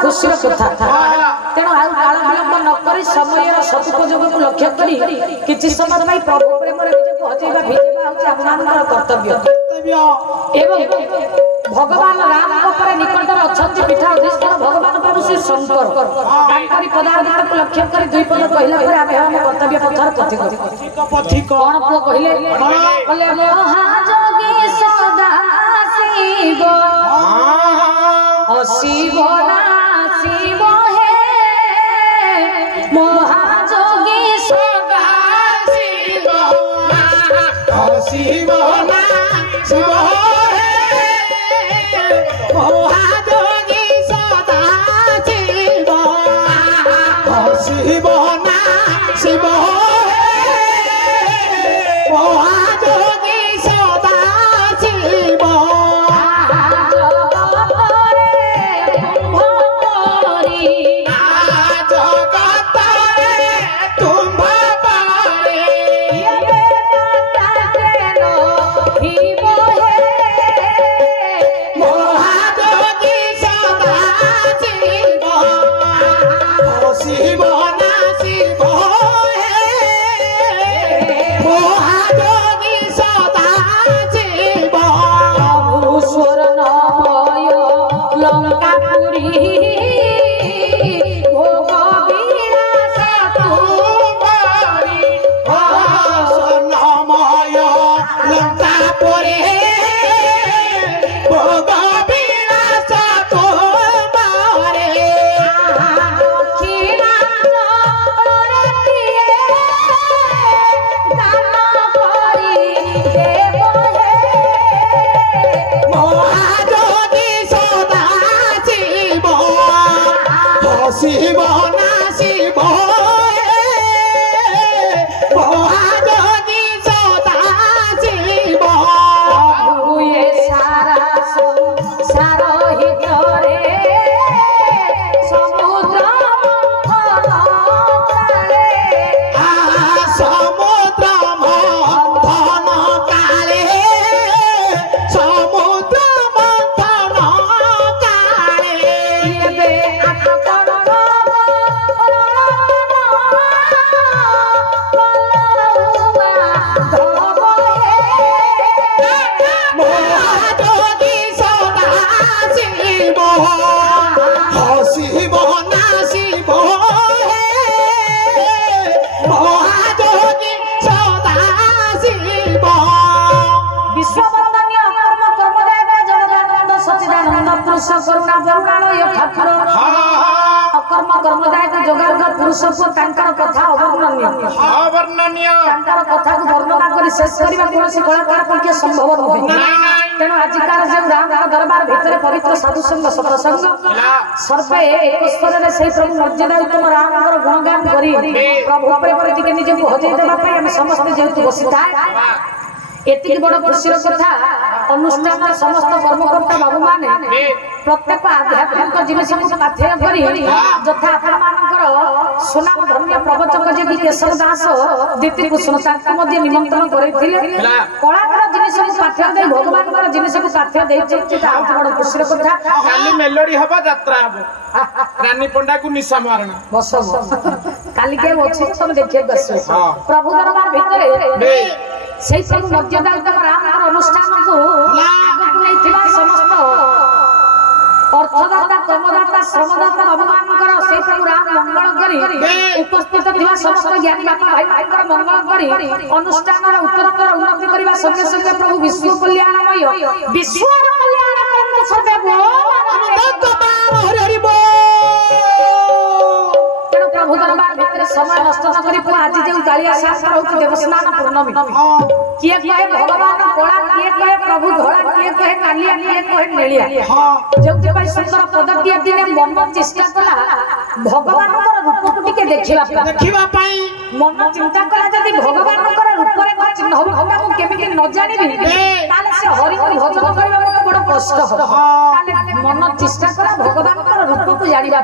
खुशी कथा तेणु आउ काल विलंब नक समय सदुपयोग को लक्ष्य करी किछि समय प्रभु प्रेम हजेबा भिजेबा होछि आमମାନଙ୍କର कर्तव्य एवं भगवान राम पर निकट अच्छा पीठा अधीश्वर भगवान प्रभु श्री शंकर पदार्थ को लक्ष्य कर दुई पद कहला कर्तव्य पथर कौन पुओ कहले महाजोगी सदा शिव शिव ना शिव हे महाजोगी सदा शिव शिव ना शिव महाजोगी सदा शिव शिव ना शिव महाजोगी सदा शिव तेणु आजिकार जो राम दरबार भितर पवित्र साधुसंग सत्संग सर्वे एक स्तर से प्रभु मर्यादा उत्तम राम गुणगान करी प्रभु प्रेम निजे हजई देवाई समस्ते जेहेतु बसी था एति बड़ खुशी कथा अनुष्ठान समस्त कर्मकर्ता बाबू माने प्रत्येक आध्यात्मिक जिनिस को पाथेय करी यथा आपनकर सुनाम धन्य प्रवचक जे केशव दास दीति कुसुम तांको मध्ये निमंत्रण करैथिले कलाकार जिनिस को पाथेय दे भगवानकर जिनिस को पाथेय दे चिता आउट बड़ खुशी कथा काली मेलोडी हबा यात्रा हबो रानी पंडा को निशा मारना बस काली के अछि तुम देखिए बस प्रभु दरबार भितरे से सब मर्यादा उत्तम राम अनुष्ठान को आगु नहीं समस्त अर्थदाता कर्मदाता श्रमदाता भगवान से सब राम मंगल करी उपस्थित थिबा समस्त ज्ञानी बापा भाई मंगल करी अनुष्ठान उत्तरोत्तर उन्नति करबा संगे संगे प्रभु विश्व कल्याणमय विश्व कल्याण करन सदा बोल हरि हरि बोल प्रभु दरबार भितर समय नष्ट न करी आज जो कालिया शास्त्र होती देवस्नान पूर्णमी किए कहे भगवान कोला किए कहे प्रभु धोला किए कहे कालिया किए कहे नेलिया जो सुंदर पदटिया दिने मन चेष्टा कला भगवान रूप को टिके देखिबा मन चिंता कला जदि भगवान रूप रे चिन्ह होगा मु केमिति न जानिबी ताले से हरि को भजन करबा मते बड़ कष्ट हो ताले मन चेष्टा कला भगवान रूप को जानिबा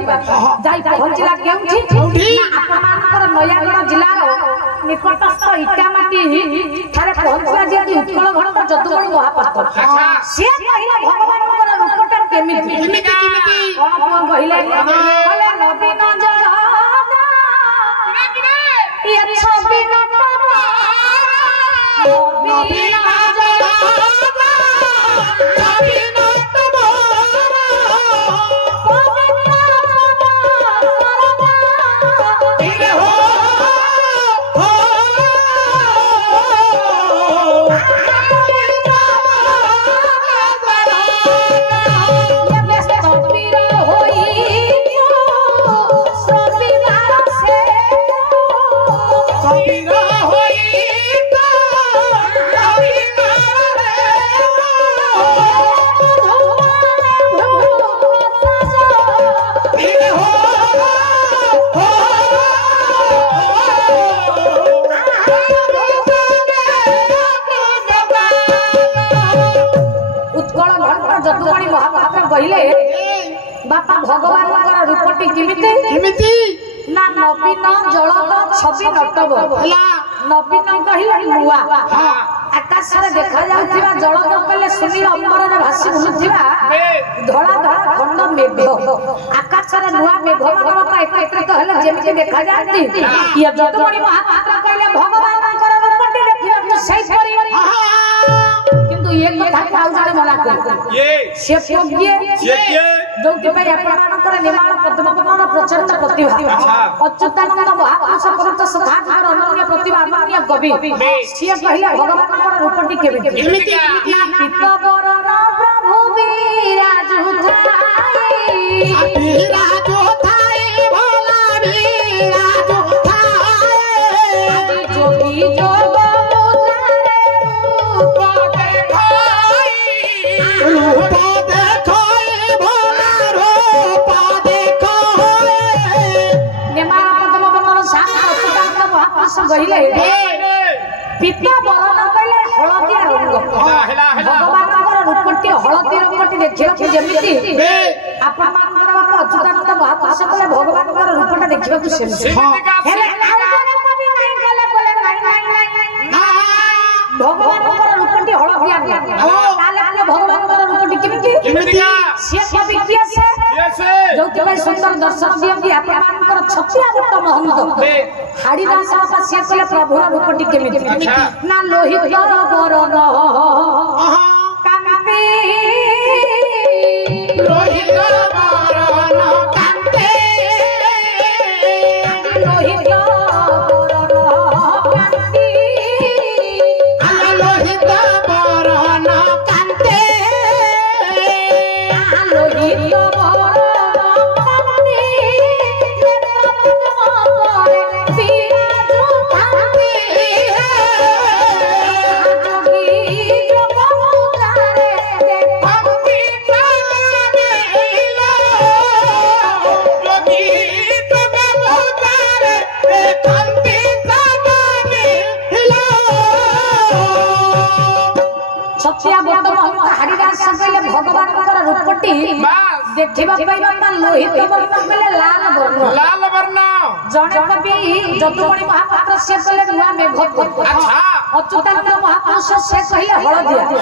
जाई पहुंचला केउठी आपनकर नयागढ़ जिल्लार निकटस्थ इटामाटी थारे पहुंचला जे उत्कल घड़ जदुगढ़ महापात्र से कहिला भगवानकर रूपटा କେମିତି କଣ କହିଲେ କହିଲେ ନବୀନ ଜଳଦ ଇଏ ଛବି ନଟବ ନବୀନ ଯଦୁମଣି ମହାପାତ୍ର କହିଲେ ବାପା ଭଗବାନଙ୍କର ରୂପଟି କେମିତି ନା ନବୀନ ଜଳଦ ଛବି ନଟବ ନବୀନ କହିଲେ ନୂଆ ଆକାଶରେ ଦେଖାଯାଉଥିବା ଜଳଦ କହିଲେ ସୁନୀଳ ଅମ୍ବରରେ ଭାସି ବୁଲୁଥିବା ଧଳା ଧଳା ଖଣ୍ଡ ମେଘ ଆକାଶରେ ନୂଆ ମେଘମାନଙ୍କ ପାଇଁ ଏକତ୍ରିତ ହେଲେ ଯେମିତି ଦେଖାଯାଆନ୍ତି ଇଏ ଯଦୁମଣି ମହାପାତ୍ର କହିଲେ ଭଗବାନଙ୍କର ରୂପଟି ଦେଖିବାକୁ ସେଇପରି କିନ୍ତୁ ଏ କଥା ଆଉ ଜଣେ ମନା କଲେ ସେ ଯୋଉଥିପାଇଁ ଆପଣମାନଙ୍କର ନିର୍ମାଣ ପଦ୍ମପବନର ପ୍ରଚଳିତ ପ୍ରତିଭା ଅଚ୍ୟୁତାନନ୍ଦ ମହାପୁରୁଷ ପରତ ସଦାଙ୍କର ଅନନ୍ୟ ପ୍ରତିଭା ଅନନ୍ୟ କବି ସିଏ କହିଲେ ଭଗବାନଙ୍କର ରୂପଟି କେମିତି ପୀତବରର ପ୍ରଭୁ ବିରାଜୁଥାଏ ଯୋଗୀ ଯୋଗ କହିଲେ ପୀତ ବରଣ କହିଲେ ହଳଦିଆ ରଙ୍ଗ ଭଗବାନଙ୍କର ରୂପଟି ହଳଦୀ ରଙ୍ଗଟି ଦେଖିବାକୁ ଯେମିତି ଆପଣମାନଙ୍କର ବାପା ଅଚ୍ୟୁତାନନ୍ଦ ମହାପୁରୁଷ କହିଲେ ଭଗବାନଙ୍କର ରୂପଟା ଦେଖିବାକୁ ସେମିତି ହେଲେ ଭଗବାନଙ୍କର ରୂପଟି ହଳଦିଆ ତାହେଲେ ଭଗବାନଙ୍କର ରୂପଟି କେମିତି ସିଏ କବି କିଏ ସେ ଯୋଉଥିପାଇଁ ସୁନ୍ଦର ଦର୍ଶନ ଦିଅନ୍ତି ଆପଣମାନଙ୍କର ଛତିଆ ବଟ ମହନ୍ତ ହାଡ଼ିଦାସ ବାପା ସିଏ କହିଲେ ପ୍ରଭୁର ରୂପଟି କେମିତି ନା ଲୋହିତ ବରଣ କାନ୍ତି ଲୋହିତ ବରଣ କାନ୍ତି ଲୋହିତ ଭଗବାନଙ୍କର ରୂପଟି ଦେଖିବା ପାଇଁ ବାପା ଲୋହିତ ବର୍ଣ୍ଣ କହିଲେ ଲାଲ ବର୍ଣ୍ଣ ଜଣେ କବି ଯଦୁମଣି ମହାପାତ୍ର ସେ କହିଲେ ନୂଆ ମେଘ ଅଚ୍ୟୁତାନନ୍ଦ ମହାପୁରୁଷ ସେ କହିଲେ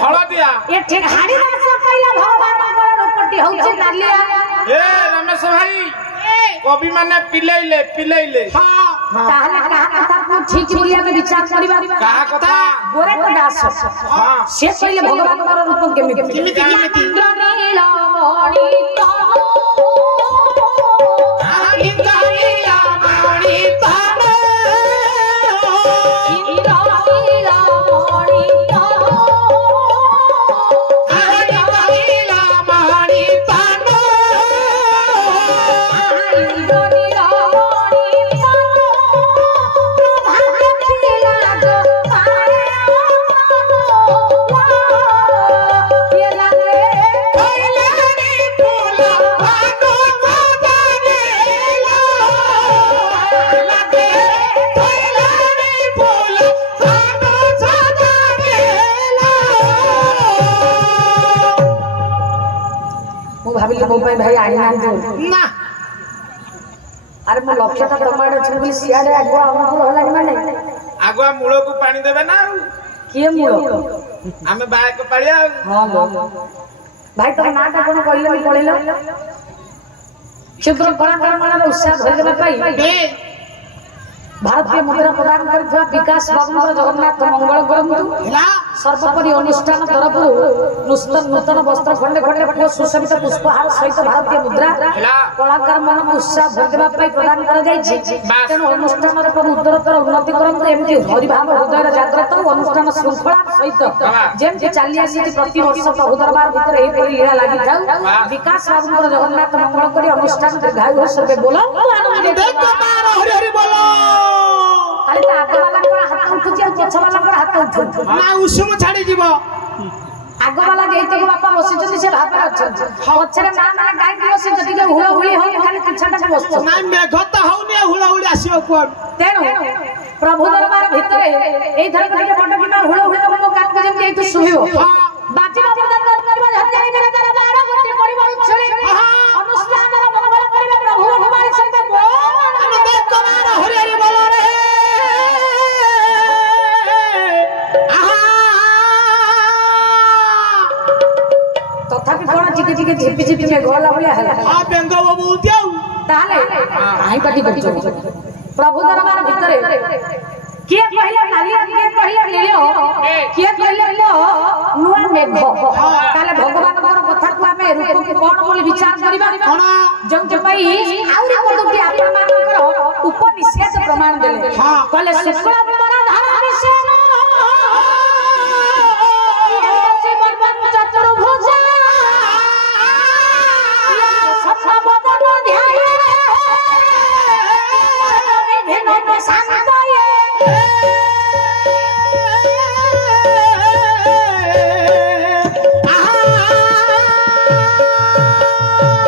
ହଳଦିଆ ଏଠି ହାଡ଼ିଦାସ କହିଲେ ଭଗବାନଙ୍କର ରୂପଟି ହଉଛି ନାଲିଆ ରମେଶ ଭାଇ କବି ମାନେ ପିଲେଇଲେ ତାହେଲେ କାହା କଥା ଠିକ ବୋଲି ଆମେ ବିଚାର କରିବା କାହା କଥା ଗୋରେଖ ଦାସ ସେ କହିଲେ ଭଗବାନଙ୍କର ରୂପ କେମିତି भाविले मो भाई आनी ना अरे मो लक्ष्यटा टमाटो छुबी सियाडे आगुआ अनुकूल हलानी माने आगुआ मूल को पानी देबे ना किए मूल आमे बाय को पालिया हां लो भाई तुम नाटा कोन कहले पळेलो क्षुद्र कलाकार मानर उत्साह भरदेबा पाई भारतीय मुद्रा प्रदान कर विकास बाबू जगन्नाथ मंगल करंतु सर्वोपरि अनुष्ठान तरफ नूतन वस्त्र खंडे खंडे पुओ सुशोभित पुष्पहार सहित भारतीय मुद्रा कलाकार मान उत्साह भरदेबा पाई प्रदान कर जायछि तेणु अनुष्ठान उत्तरोत्तर उन्नति करंतु एमती हरिभाव हृदय जागृत अनुष्ठान श्रृंखला सहित जेमती चली आसी प्रति वर्ष प्रभु दरबार भितर एही परि लीला लागि जाऊ विकास बाबू जगन्नाथ मंगल करी अनुष्ठान दीर्घायु सर्वे बोलो हरि हरि बोलो खाली तो आगे वाला हाथ उठुची आ पछ वाला हाथ उठुची ना उषुम छाड़ी जीवो आगे वाला जेते को बापा बसिचନ୍ତି से भाबे अछन पछरे मा माने गाय की बसिच टिके हुळ हुळी हो खाली पिछाटा को बसछ ना मेघ त हउनी हुळ हुळी आसीओ कोन तेनु प्रभु दरबार भितरे एई धर टिके बड किना हुळ हुळी को काट के जेम एतु सुहिबो बाजी बाबू दरबार हजारी मेरा दरबार गोटे परिवार छळे अनुष्ठान मंगल करबे प्रभु भगवान सहित बोल देख कुमार हरि हरि बोलो रे तथापि कोन चिके चिके झिपि झिपि में गोला बोलिया हला आ बेंगा बाबू उद्याऊ ताले काई पाटी करछो प्रभु दरबार भितरे किए कहिला नालिया किए कहिला लीलो किए कहिला लो नुआ मेघ ताले भगवान कर कथा को हमें रूप को कोन बोली विचार करिबा जंग पई आउरी पदुटी आपन मानकर उपनिषद प्रमाण देले कहले शुक्ला पर धारा विषय चतुर्भुजा सप्तपद ध्यान विभिन्न शांतये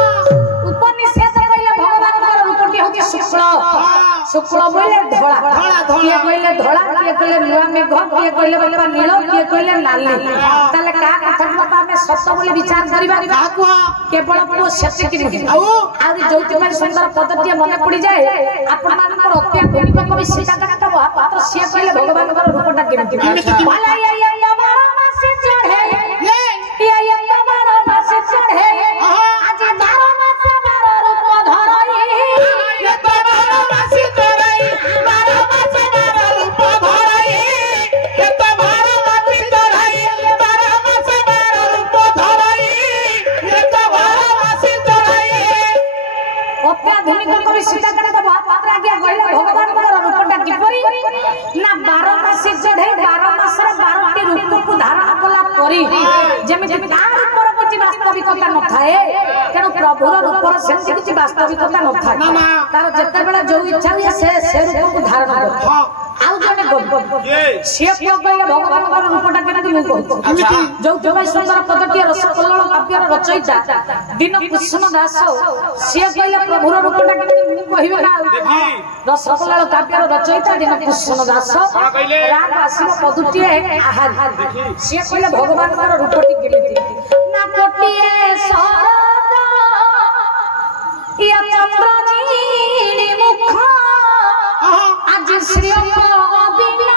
उपनिषद कहले भगवान कर रूपटी होती शुक्ल बोले धोला किए कहले धोला किए कहले नुआ मेघ किए कहले बाबा नील किए कहले नाली ताले का कथा बाबा में सत्य बोले विचार करिबा केवल पुओ सत्य कि नहीं आउरी जोति में सुंदर पदटी मने पड़ी जाए आपण मानकर अत्याधुनिक कवि सीता का पात्र सिए कहले भगवान कर रूपटा केमति भला या बारा मासे चढ़े या बारा मासे चढ़े आज 12 मास 12 रूप धरई या 12 मासे चढ़ई 12 मास 12 रूप धरई या 12 मासे चढ़ई 12 मास 12 रूप धरई या 12 मासे चढ़ई अत्याधुनिक कवि सीता का पात्र आगे गइला भगवान कर रूपटा किपरि ना 12 मासे चढ़े 12 मास 12टी रूप को धारण कला परी जेमिति तार ऊपर किछि वास्तविकता न थाए तेनु प्रभुर रूपर सेमति किछि वास्तविकता न थाए तार जत्ते बेला जो इच्छा हुए से रूप को धारण कर आउ जने से क्यों कहले भगवान कर रूपटा केमति मु कहू जो भाई सुंदर पदटी रस कल्लण काव्यर रचयिता दिन कृष्ण दास से कहले प्रभुर रूपटा केमति मु कहिबे ना रस कल्लण काव्यर रचयिता दिन कृष्ण दास राग आसीब पदटी आहार से कहले भगवान कर रूपटी केमति ना कोटिए शरद या चंद्रजीणी मुख आज श्री बिना